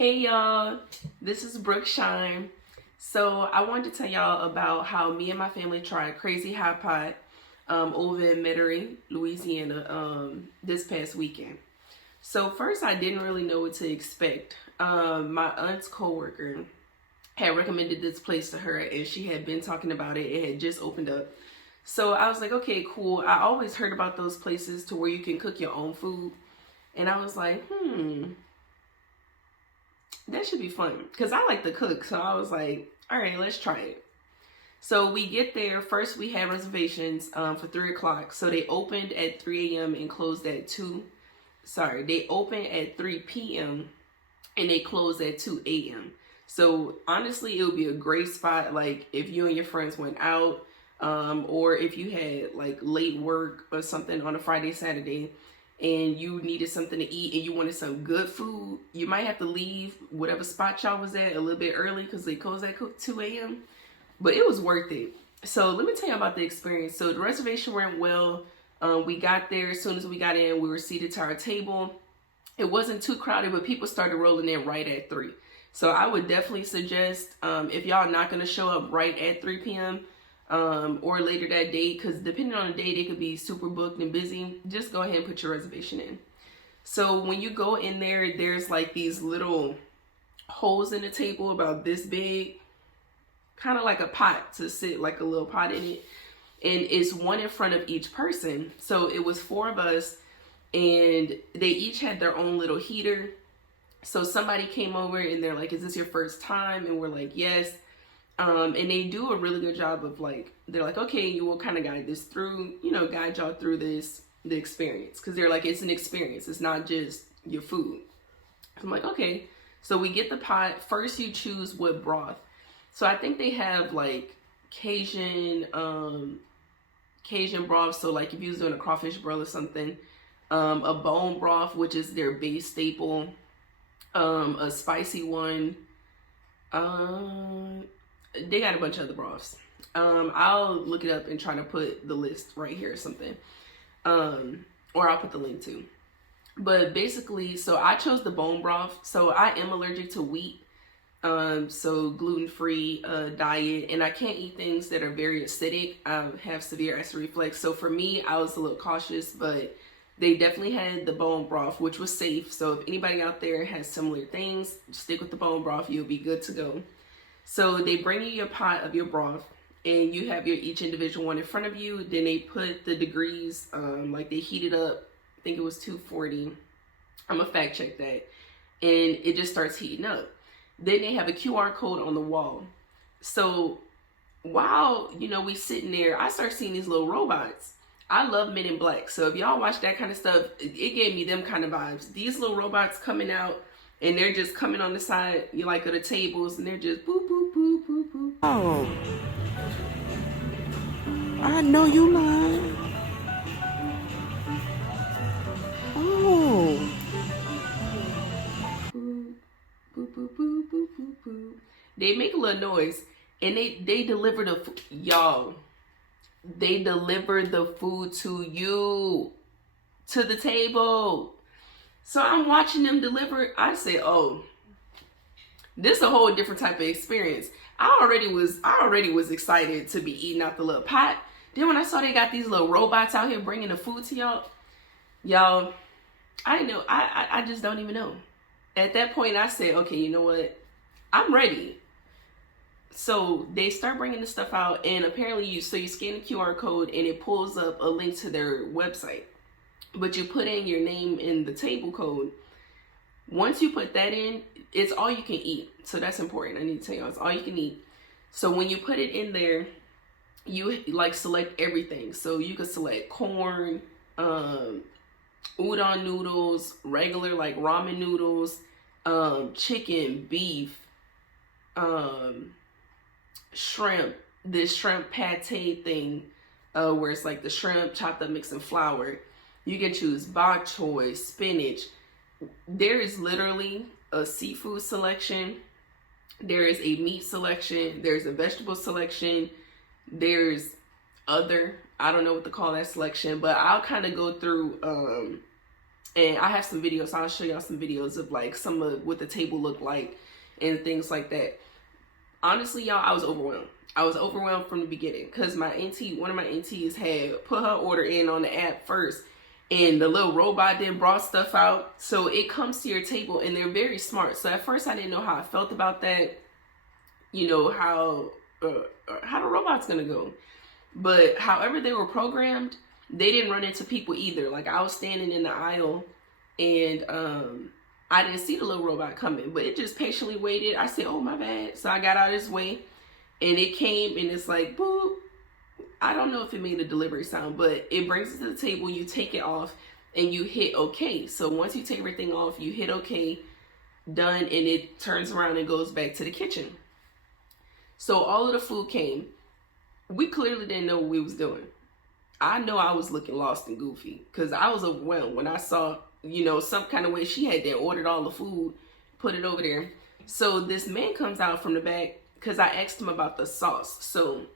Hey y'all, this is Brook Shyne. So I wanted to tell y'all about how me and my family tried Crazy Hot Pot over in Metairie, Louisiana this past weekend. So first I didn't really know what to expect. My aunt's coworker had recommended this place to her and she had been talking about it. It had just opened up. So I was like, okay, cool. I always heard about those places to where you can cook your own food. And I was like, that should be fun because I like to cook. So I was like, all right, let's try it. So we get there. First, we had reservations for 3 o'clock. So they opened at 3 a.m. and closed at 2. Sorry, they opened at 3 p.m. and they closed at 2 a.m. So honestly, it would be a great spot. Like if you and your friends went out or if you had like late work or something on a Friday, Saturday, and you needed something to eat and you wanted some good food, you might have to leave whatever spot y'all was at a little bit early because they closed at 2 a.m. But it was worth it. So let me tell you about the experience. So the reservation went well. We got there. As soon as we got in, we were seated to our table. It wasn't too crowded, but people started rolling in right at 3. So I would definitely suggest if y'all not going to show up right at 3 p.m., or later that day, because depending on the day, they could be super booked and busy. Just go ahead and put your reservation in. So when you go in there, there's like these little holes in the table about this big, kind of like a pot to sit, like a little pot in it. And it's one in front of each person. So it was 4 of us and they each had their own little heater. So somebody came over and they're like, is this your first time? And we're like, yes. And they do a really good job of like, they're like, okay, you will kind of guide this through, guide y'all through the experience. Cause they're like, it's an experience. It's not just your food. I'm like, okay. So we get the pot. First you choose what broth. So I think they have like Cajun broth. So like if you was doing a crawfish broth or something, a bone broth, which is their base staple, a spicy one, they got a bunch of other broths. I'll look it up and try to put the list right here or something. Or I'll put the link too. But basically, so I chose the bone broth. So I am allergic to wheat. So gluten-free diet. And I can't eat things that are very acidic. I have severe acid reflux. So for me, I was a little cautious, but they definitely had the bone broth, which was safe. So if anybody out there has similar things, stick with the bone broth. You'll be good to go. So they bring you your pot of your broth and you have your each individual one in front of you. Then they put the degrees, like they heat it up. I think it was 240. I'm gonna fact check that. And it just starts heating up. Then they have a QR code on the wall. So while, we sitting there, I start seeing these little robots. I love Men in Black. So if y'all watch that kind of stuff, it gave me them kind of vibes. These little robots coming out and they're just coming on the side, like of the tables, and they're just boop, boop, boop, boop, boop. Oh, I know you lying. Oh. Boop, boop, boop, boop, boop, boop, boop. They make a little noise, and they deliver the y'all. They deliver the food to you, to the table. So I'm watching them deliver. I say, oh, this is a whole different type of experience. I already was excited to be eating out the little pot. Then when I saw they got these little robots out here bringing the food to y'all, I didn't know. I just don't even know. At that point, I said, okay, you know what? I'm ready. So they start bringing the stuff out, and apparently you scan the QR code and it pulls up a link to their website. But you put in your name in the table code. Once you put that in, it's all you can eat. So that's important. I need to tell you, it's all you can eat. So when you put it in there, you like select everything. So you could select corn, udon noodles, regular like ramen noodles, chicken, beef, shrimp, this shrimp pate thing, where it's like the shrimp chopped up mixed in flour. You can choose bok choy, spinach. There is literally a seafood selection. There is a meat selection. There's a vegetable selection. There's I don't know what to call that selection, but I'll kind of go through And I have some videos, so I'll show y'all some videos of like some of what the table looked like and things like that. Honestly, y'all, I was overwhelmed. I was overwhelmed from the beginning because my auntie, one of my aunties had put her order in on the app first, and the little robot then brought stuff out. So it comes to your table, and they're very smart. So at first I didn't know how I felt about that, you know, how the robot's gonna go. But however they were programmed, they didn't run into people either. Like I was standing in the aisle, and I didn't see the little robot coming, but it just patiently waited. I said, oh, my bad. So I got out of his way, and it came, and it's like, boop. I don't know if it made a delivery sound, but it brings it to the table. You take it off, and you hit OK. So once you take everything off, you hit OK, done, and it turns around and goes back to the kitchen. So all of the food came. We clearly didn't know what we was doing. I know I was looking lost and goofy because I was overwhelmed when I saw, you know, some kind of way she had there, ordered all the food, put it over there. So this man comes out from the back because I asked him about the sauce. So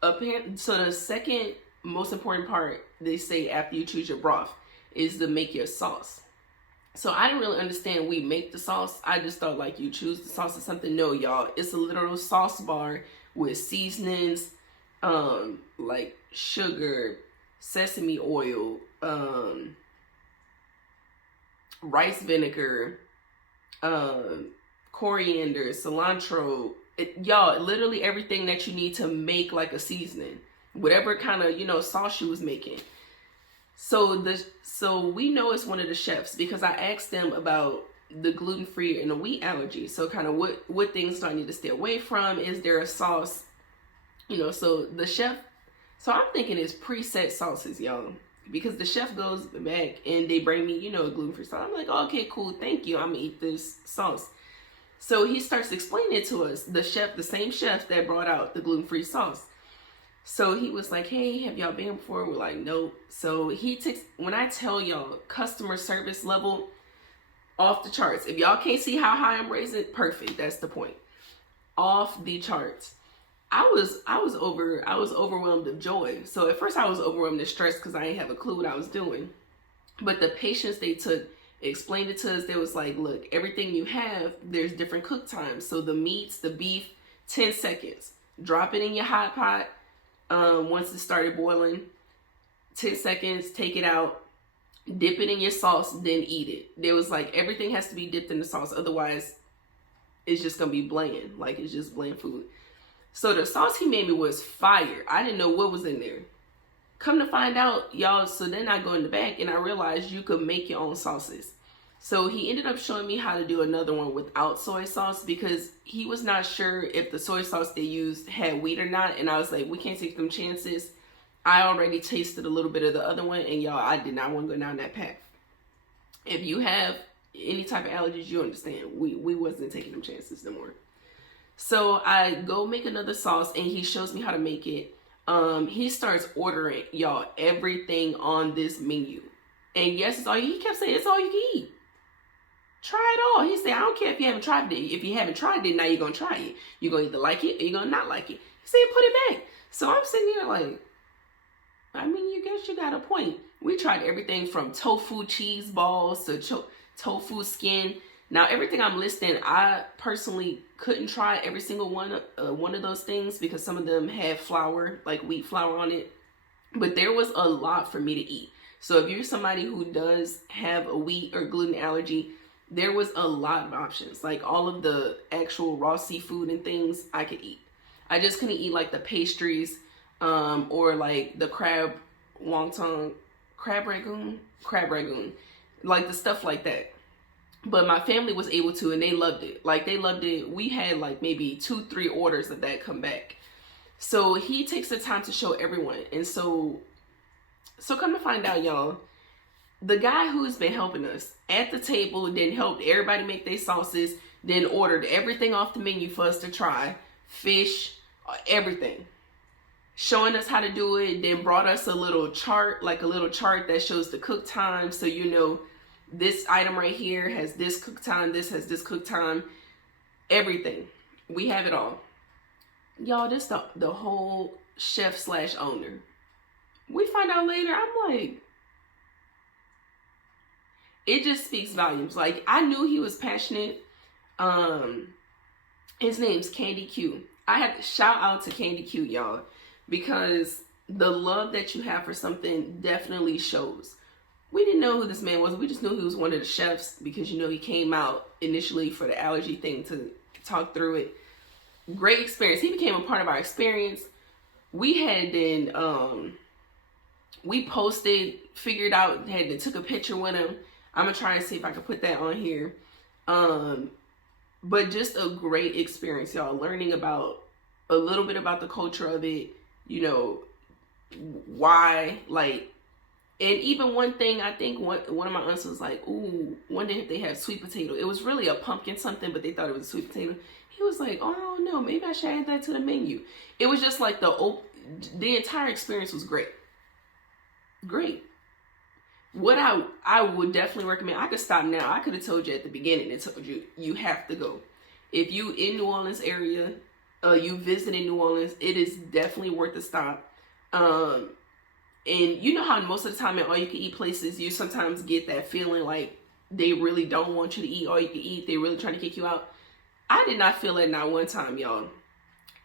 the second most important part, they say after you choose your broth, is to make your sauce. So I didn't really understand we make the sauce. I just thought like you choose the sauce or something. No, y'all, it's a literal sauce bar with seasonings, like sugar, sesame oil, rice vinegar, coriander, cilantro, y'all, literally everything that you need to make like a seasoning, whatever kind of, you know, sauce you was making. So we know it's one of the chefs because I asked them about the gluten-free and the wheat allergy. So kind of what things do I need to stay away from? Is there a sauce? You know, so the chef, so I'm thinking it's preset sauces, y'all, because the chef goes back and they bring me, you know, a gluten-free sauce. I'm like, oh, okay, cool, thank you. I'm gonna eat this sauce. So he starts explaining it to us, the same chef that brought out the gluten-free sauce. So he was like, hey, have y'all been before? We're like, nope. So he takes, when I tell y'all, customer service level off the charts. If y'all can't see how high I'm raising, perfect. That's the point. Off the charts. I was overwhelmed of joy. So at first I was overwhelmed of stress because I didn't have a clue what I was doing. But the patience they took, explained it to us. They was like, look, everything you have, there's different cook times. So the meats, the beef, 10 seconds. Drop it in your hot pot. Once it started boiling, 10 seconds, take it out, dip it in your sauce, then eat it. There was like, everything has to be dipped in the sauce. Otherwise, it's just going to be bland. Like, it's just bland food. So the sauce he made me was fire. I didn't know what was in there. Come to find out, y'all, so then I go in the back and I realized you could make your own sauces. So he ended up showing me how to do another one without soy sauce because he was not sure if the soy sauce they used had wheat or not. And I was like, we can't take them chances. I already tasted a little bit of the other one, and y'all, I did not want to go down that path. If you have any type of allergies, you understand. We wasn't taking them chances no more. So I go make another sauce, and he shows me how to make it. He starts ordering, y'all, everything on this menu. And yes, it's all he kept saying, it's all you can eat. Try it all. He said, I don't care if you haven't tried it. If you haven't tried it, now you're going to try it. You're going to either like it or you're going to not like it. He said, put it back. So I'm sitting here like, I mean, you guess you got a point. We tried everything from tofu cheese balls to tofu skin. Now, everything I'm listing, I personally couldn't try every single one of those things because some of them have flour, like wheat flour on it. But there was a lot for me to eat. So if you're somebody who does have a wheat or gluten allergy, there was a lot of options. Like all of the actual raw seafood and things I could eat. I just couldn't eat like the pastries or like the crab ragoon, like the stuff like that. But my family was able to, and they loved it. Like they loved it. We had like maybe 2-3 orders of that come back. So he takes the time to show everyone. And so come to find out, y'all, the guy who's been helping us at the table, then helped everybody make their sauces, then ordered everything off the menu for us to try, fish, everything. Showing us how to do it, then brought us a little chart, that shows the cook time. So you know, this item right here has this cook time, this has this cook time, everything. We have it all. Y'all, this the whole chef/owner. We find out later, I'm like, it just speaks volumes. Like, I knew he was passionate. His name's Candi Qiu. I had to shout out to Candi Qiu, y'all, because the love that you have for something definitely shows. We didn't know who this man was. We just knew he was one of the chefs because, you know, he came out initially for the allergy thing to talk through it. Great experience. He became a part of our experience. We had then, we posted, figured out, took a picture with him. I'm going to try and see if I can put that on here. But just a great experience, y'all. Learning about a little bit about the culture of it, you know, why, like, and even one thing, I think one of my aunts was like, ooh, wonder if they have sweet potato. It was really a pumpkin something, but they thought it was sweet potato. He was like, oh no, maybe I should add that to the menu. It was just like the entire experience was great. Great. What I would definitely recommend, I could stop now. I could have told you at the beginning and told you, you have to go. If you in New Orleans area, you visiting New Orleans, it is definitely worth a stop. And you know how most of the time at all you can eat places, you sometimes get that feeling like they really don't want you to eat all you can eat. They're really trying to kick you out. I did not feel that not one time, y'all.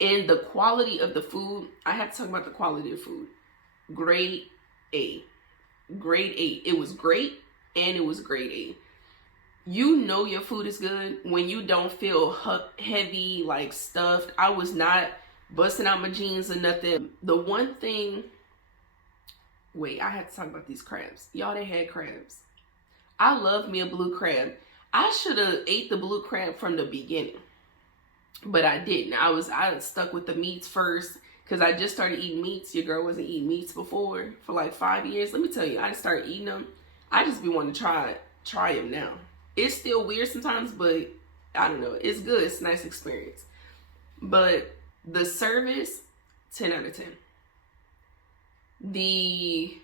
And the quality of the food, I have to talk about the quality of food. Grade A. Grade A. It was great, and it was grade A. You know your food is good when you don't feel heavy, like stuffed. I was not busting out my jeans or nothing. The one thing, wait, I have to talk about these crabs. Y'all, they had crabs. I love me a blue crab. I should have ate the blue crab from the beginning, but I didn't. I stuck with the meats first because I just started eating meats. Your girl wasn't eating meats before for like 5 years. Let me tell you, I started eating them. I just be wanting to try them now. It's still weird sometimes, but I don't know. It's good. It's a nice experience. But the service, 10 out of 10. The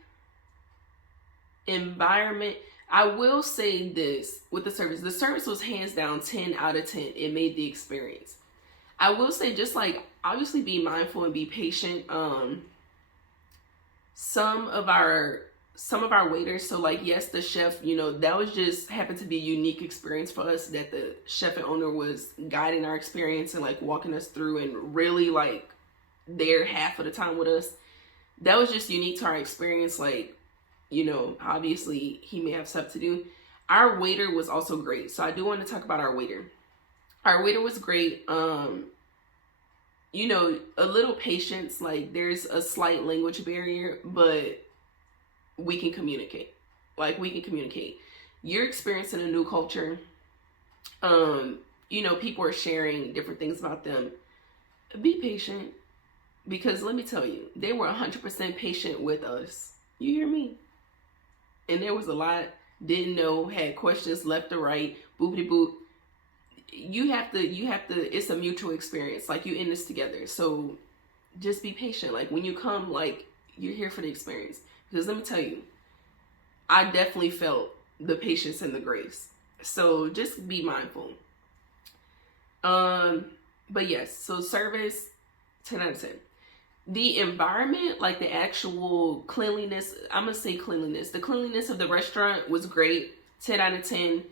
environment, I will say this with the service was hands down 10 out of 10. It made the experience. I will say, just like, obviously be mindful and be patient. Some of our waiters, so like, yes, the chef, you know, that was just happened to be a unique experience for us, that the chef and owner was guiding our experience and like walking us through and really like there half of the time with us. That was just unique to our experience. Like, you know, obviously he may have stuff to do. Our waiter was also great. So I do want to talk about our waiter. Our waiter was great. You know, a little patience, like there's a slight language barrier, but we can communicate. Like, we can communicate. You're experiencing a new culture. You know, people are sharing different things about them. Be patient, because let me tell you, they were 100% patient with us. You hear me? And there was a lot, didn't know, had questions left or right, boopity boop. You have to, it's a mutual experience. Like, you in this together. So just be patient. Like, when you come, like, you're here for the experience. Because let me tell you, I definitely felt the patience and the grace. So just be mindful. But yes, so service, 10 out of 10. The environment, like the actual cleanliness, I'm going to say cleanliness. The cleanliness of the restaurant was great, 10 out of 10.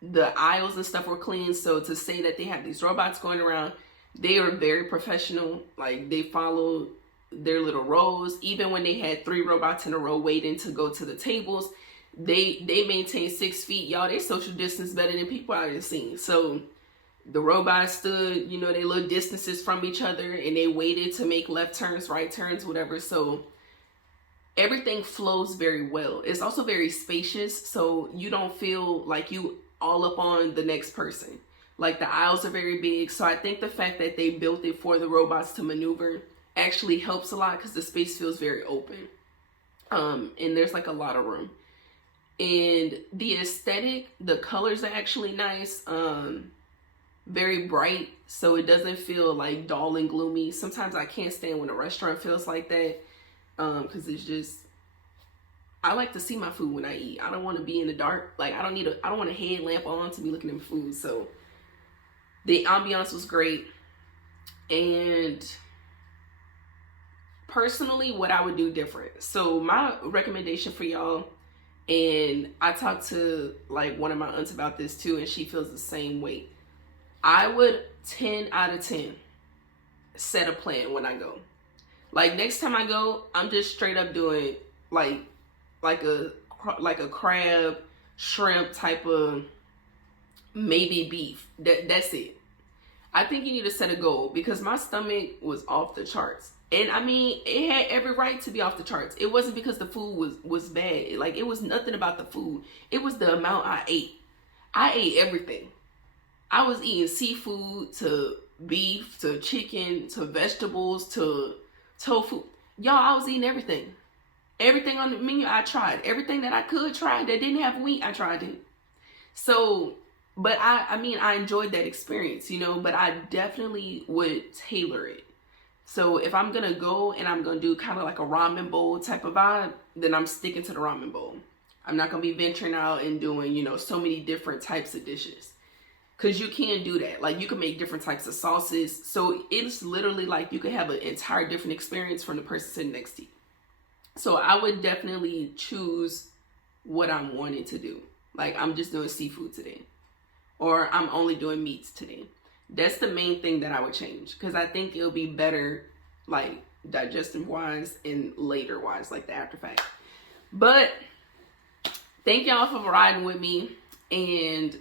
The aisles and stuff were clean. So to say that they have these robots going around, they are very professional. Like, they follow their little rows. Even when they had 3 robots in a row waiting to go to the tables, they maintained 6 feet. Y'all, they social distance better than people out in the scene. So the robots stood, you know, they little distances from each other, and they waited to make left turns, right turns, whatever. So everything flows very well. It's also very spacious, so you don't feel like you all up on the next person. Like, the aisles are very big. So I think the fact that they built it for the robots to maneuver actually helps a lot, because the space feels very open. And there's like a lot of room. And the aesthetic, the colors are actually nice. Very bright, so it doesn't feel like dull and gloomy. Sometimes I can't stand when a restaurant feels like that, because it's just, I like to see my food when I eat. I don't want to be in the dark. Like, I don't want a headlamp on to be looking at my food. So the ambiance was great. And personally, what I would do different. So my recommendation for y'all, And I talked to like one of my aunts about this too, and she feels the same way. I would 10 out of 10 set a plan when I go. Like next time I go, I'm just straight up doing like a crab, shrimp type of, maybe beef. That's it. I think you need to set a goal because my stomach was off the charts. And I mean, it had every right to be off the charts. It wasn't because the food was bad. Like, it was nothing about the food. It was the amount I ate. I ate everything. I was eating seafood to beef to chicken to vegetables to tofu. Y'all, I was eating everything. Everything on the menu I tried. Everything that I could try that didn't have wheat, I tried it. So, but I mean, I enjoyed that experience, you know, but I definitely would tailor it. So if I'm going to go and I'm going to do kind of like a ramen bowl type of vibe, then I'm sticking to the ramen bowl. I'm not going to be venturing out and doing, you know, so many different types of dishes. Because you can do that. Like, you can make different types of sauces. So it's literally like you could have an entire different experience from the person sitting next to you. So I would definitely choose what I'm wanting to do. Like, I'm just doing seafood today. Or I'm only doing meats today. That's the main thing that I would change. Because I think it'll be better, like, digestive-wise and later-wise, like the after fact. But thank y'all for riding with me and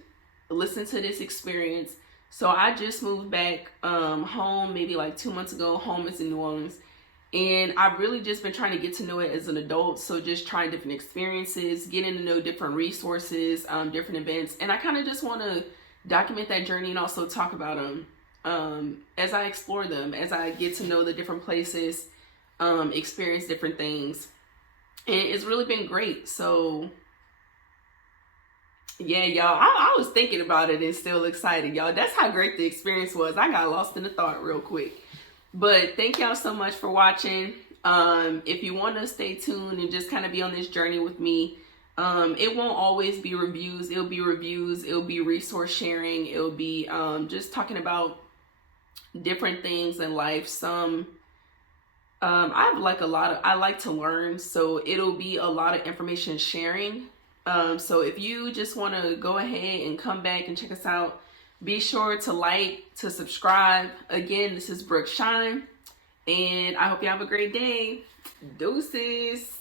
listen to this experience. So I just moved back home maybe like 2 months ago. Home is in New Orleans. And I've really just been trying to get to know it as an adult. So just trying different experiences, getting to know different resources, different events. And I kind of just want to document that journey and also talk about them as I explore them, as I get to know the different places, experience different things. And it's really been great. So yeah, y'all, I was thinking about it and still excited, y'all. That's how great the experience was. I got lost in the thought real quick. But thank y'all so much for watching. If you want to stay tuned and just kind of be on this journey with me, it won't always be reviews. It'll be reviews. It'll be resource sharing. It'll be just talking about different things in life. Some I have like I like to learn, so it'll be a lot of information sharing. So if you just want to go ahead and come back and check us out, be sure to like, to subscribe. Again, this is Brook Shyne, and I hope you have a great day. Deuces.